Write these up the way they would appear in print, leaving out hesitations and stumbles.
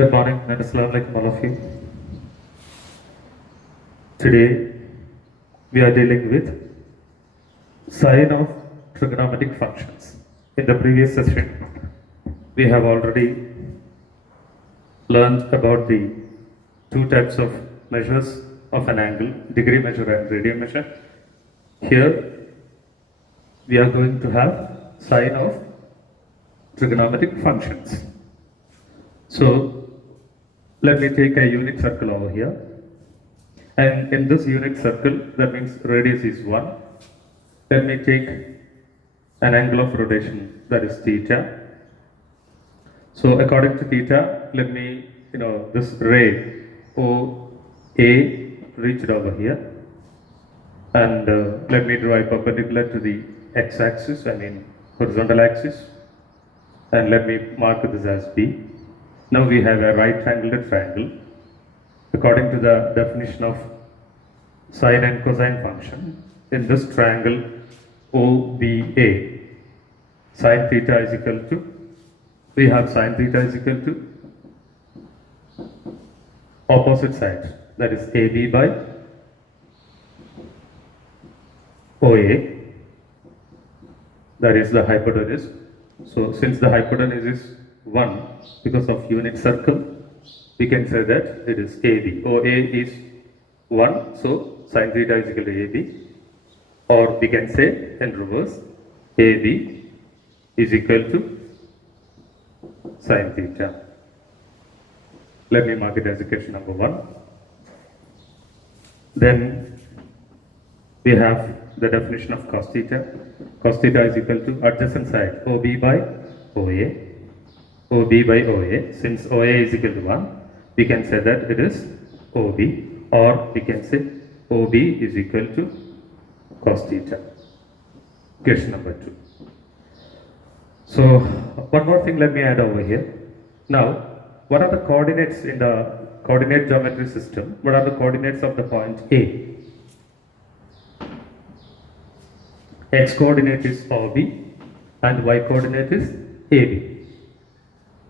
Good morning and assalamu alaikum all of you. Today we are dealing with sine of trigonometric functions. In the previous session we have already learned about the two types of measures of an angle, degree measure and radian measure. Here we are going to have sine of trigonometric functions. So let me take a unit circle over here, and in this unit circle, that means radius is 1. Let me take an angle of rotation, that is theta. So according to theta, let me, this ray OA reached over here, and let me draw a perpendicular to the x-axis, horizontal axis, and let me mark this as B. Now we have a right angled triangle. According to the definition of sine and cosine function, in this triangle OBA, sine theta is equal to, we have sine theta is equal to opposite side, that is AB by OA, that is the hypotenuse. So since the hypotenuse is 1 because of unit circle, we can say that it is AB. OA is 1, so sine theta is equal to AB. Or we can say in reverse, AB is equal to sine theta. Let me mark it as equation number 1. Then we have the definition of cos theta. Cos theta is equal to adjacent side OB by OA. OB by OA. Since OA is equal to 1, we can say that it is OB, or we can say OB is equal to cos theta. Question number 2. So one more thing let me add over here. Now, what are the coordinates in the coordinate geometry system? What are the coordinates of the point A? X coordinate is OB and Y coordinate is AB.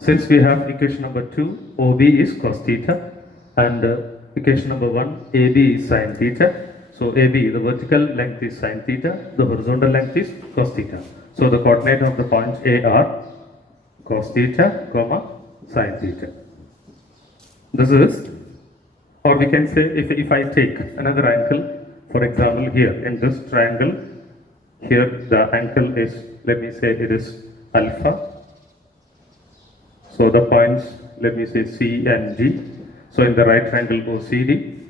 Since we have equation number 2, OB is cos theta, and equation number 1, AB is sin theta. So AB, the vertical length is sin theta, the horizontal length is cos theta. So the coordinate of the points A are cos theta, sin theta. This is, or we can say if I take another angle, for example here in this triangle, here the angle is, let me say it is alpha. So the points, let me say C and D. So in the right triangle OCD,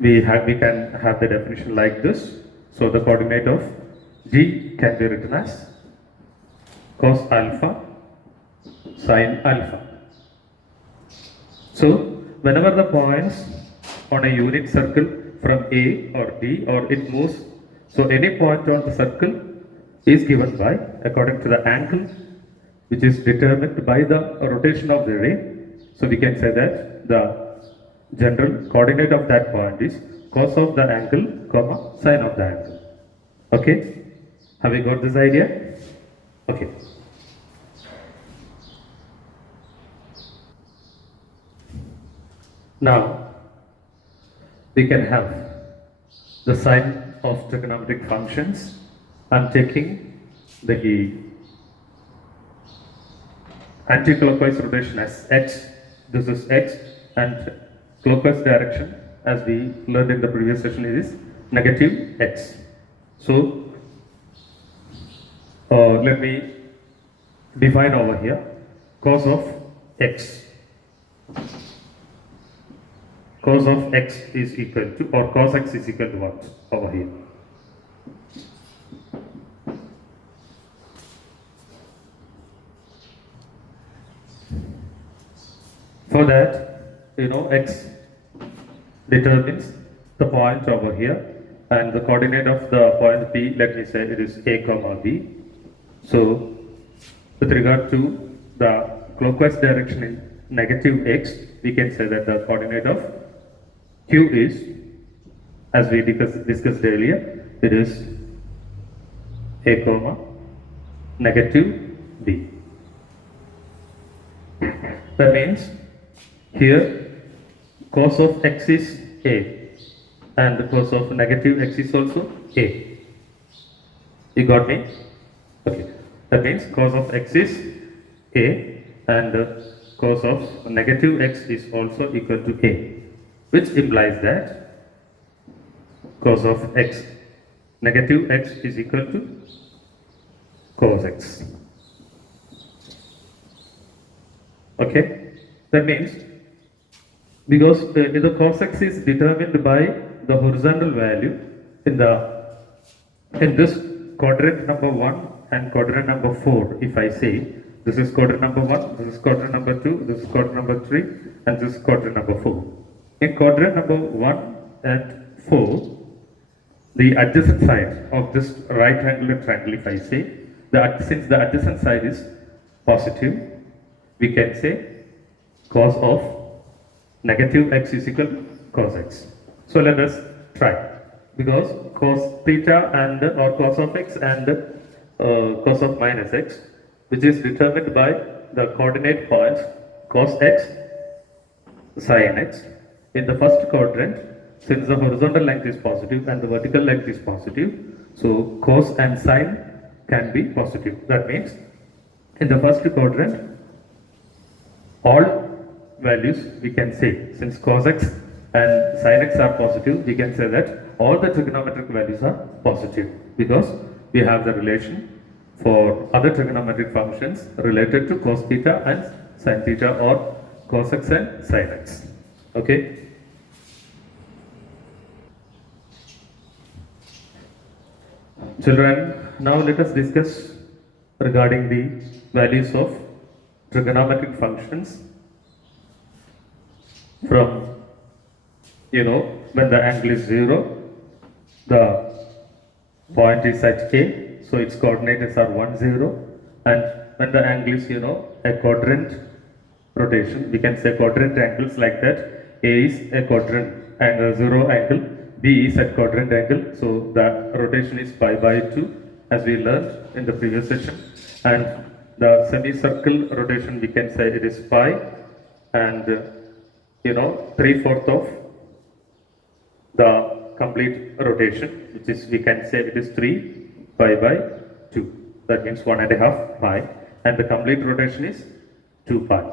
we can have the definition like this. So the coordinate of D can be written as cos alpha sin alpha. So whenever the points on a unit circle from A or D or it moves, so any point on the circle is given by, according to the angle which is determined by the rotation of the ray. So we can say that the general coordinate of that point is cos of the angle, sine of the angle. Okay? Have you got this idea? Okay. Now, we can have the sine of trigonometric functions. I'm taking the anti-clockwise rotation as x. This is x, and clockwise direction, as we learned in the previous session, is negative x. So let me define over here cos of x. Cos of x is equal to, or cos x is equal to what over here? For that, x determines the point over here, and the coordinate of the point P, let me say it is A, B. So with regard to the clockwise direction in negative x, we can say that the coordinate of Q is, as we discussed earlier, it is A, negative B. That means here cos of x is a and the cos of negative x is also a. You got me? Okay. That means cos of x is a and cos of negative x is also equal to a, which implies that cos of x, negative x is equal to cos x. Okay, that means because the cos x is determined by the horizontal value in this quadrant number 1 and quadrant number 4. If I say this is quadrant number 1, this is quadrant number 2, this is quadrant number 3, and this is quadrant number 4. In quadrant number 1 and 4, the adjacent side of this right angular triangle, if I say, since the adjacent side is positive, we can say cos of negative x is equal to cos x. So let us try, because cos theta and or cos of x and cos of minus x, which is determined by the coordinate points cos x, sin x. In the first quadrant, since the horizontal length is positive and the vertical length is positive, so cos and sin can be positive. That means in the first quadrant, all values we can say, since cos x and sin x are positive, we can say that all the trigonometric values are positive, because we have the relation for other trigonometric functions related to cos theta and sin theta, or cos x and sin x. Okay. Children, now let us discuss regarding the values of trigonometric functions from, when the angle is 0, the point is at A, so its coordinates are 1, 0, and when the angle is, a quadrant rotation, we can say quadrant angles like that. A is a quadrant angle, 0 angle, B is at quadrant angle, so the rotation is pi by 2, as we learned in the previous session, and the semicircle rotation, we can say it is pi, and 3/4 of the complete rotation, which is, we can say it is 3 pi by 2, that means 1.5 pi, and the complete rotation is 2 pi.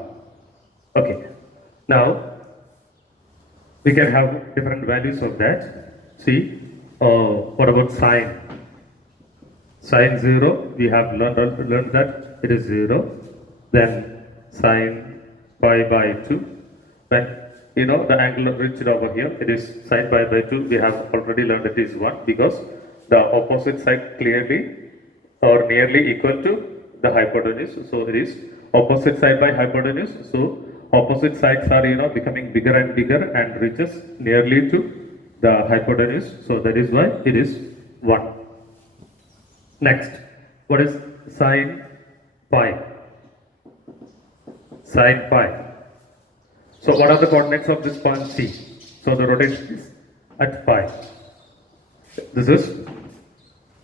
Okay, now we can have different values of that. See, what about sine? Sine 0, we have learned that it is 0. Then sine pi by 2. When the angle reached over here, it is sine pi by 2. We have already learned it is 1, because the opposite side clearly or nearly equal to the hypotenuse. So it is opposite side by hypotenuse. So opposite sides are becoming bigger and bigger and reaches nearly to the hypotenuse. So that is why it is 1. Next, what is sine pi? Sine pi. So what are the coordinates of this point C? So the rotation is at pi. This is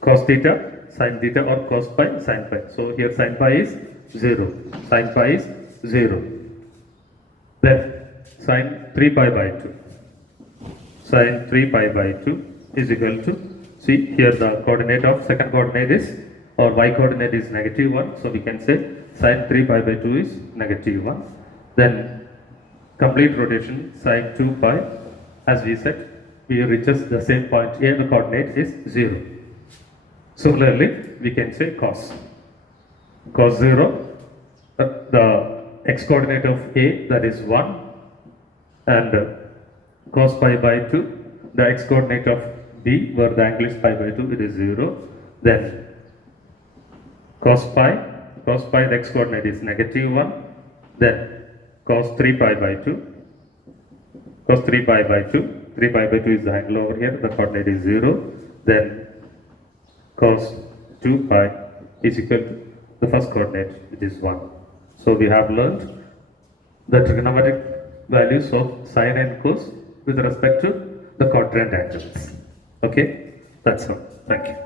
cos theta, sin theta, or cos pi, sin pi. So here sin pi is 0. Sin pi is 0. Then sin 3 pi by 2. Sin 3 pi by 2 is equal to, see here the coordinate of second coordinate is, or y coordinate is -1. So we can say sin 3 pi by 2 is -1. Then complete rotation sin 2 pi, as we said, we reaches the same point A, the coordinate is 0. Similarly, we can say cos 0, the x coordinate of A, that is 1, and cos pi by 2, the x coordinate of B, where the angle is pi by 2, it is 0. Then cos pi, the x coordinate is -1. Then cos 3 pi by 2, cos 3 pi by 2, 3 pi by 2 is the angle over here, the coordinate is 0. Then cos 2 pi is equal to the first coordinate, which is 1. So we have learned the trigonometric values of sine and cos with respect to the quadrant angles. Okay, that's all. Thank you.